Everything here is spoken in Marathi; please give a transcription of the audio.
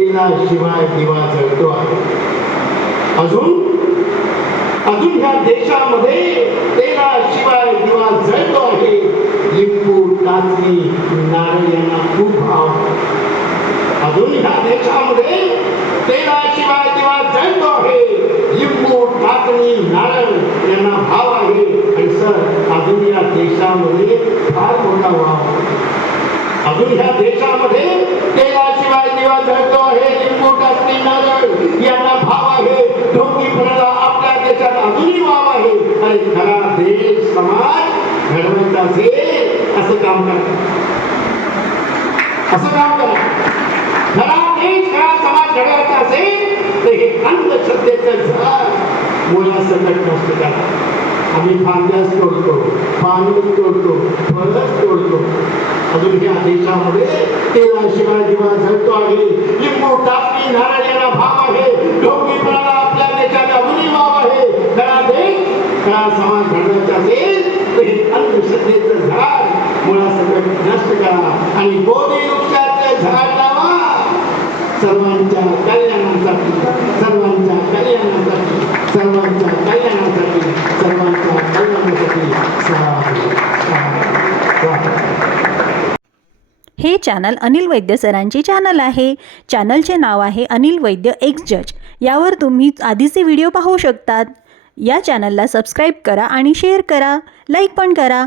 तेलाशिवाय दिवा जळतो आहे. अजून? अजून ह्या देशामध्ये तेलाशिवाय दिवा जळतो आहे. लिंबू टाचणी नारळ यांना खूप भाव अजून ह्या देशामध्ये तेलाशिवाय दिवा जळतो आहे. लिंबू टाचणी नारळ यांना भाव आहे. आणि सर अजून या देशामध्ये फार मोठा भाव अजून ह्या आणि खरा देश समाज घडवायचा असेल असं काम करा असं काम करा खरा देश खरा समाज घडवायचा असेल तर हे अंधश्रद्धेचं झाड मुलासकट नसतं करा आम्ही फांद्याच तोडतो पाणी तोडतो फळच तोडतो. अजून ह्या देशामध्ये तेलाशिवाय दिवा झडतो आहे लिंबू टाकली नारळी आणि बोधी वृक्षाचं झाड लावा सर्वांच्या कल्याणासाठी सर्वांच्या कल्याणासाठी सर्वांच्या कल्याणासाठी सर्वांच्या कल्याणासाठी हे चॅनल अनिल वैद्य सरांचे चॅनल आहे. चॅनलचे नाव आहे अनिल वैद्य एक्स जज. यावर तुम्ही आधीचे व्हिडिओ पाहू शकतात. या चॅनलला सबस्क्राईब करा आणि शेअर करा. लाईक पण करा.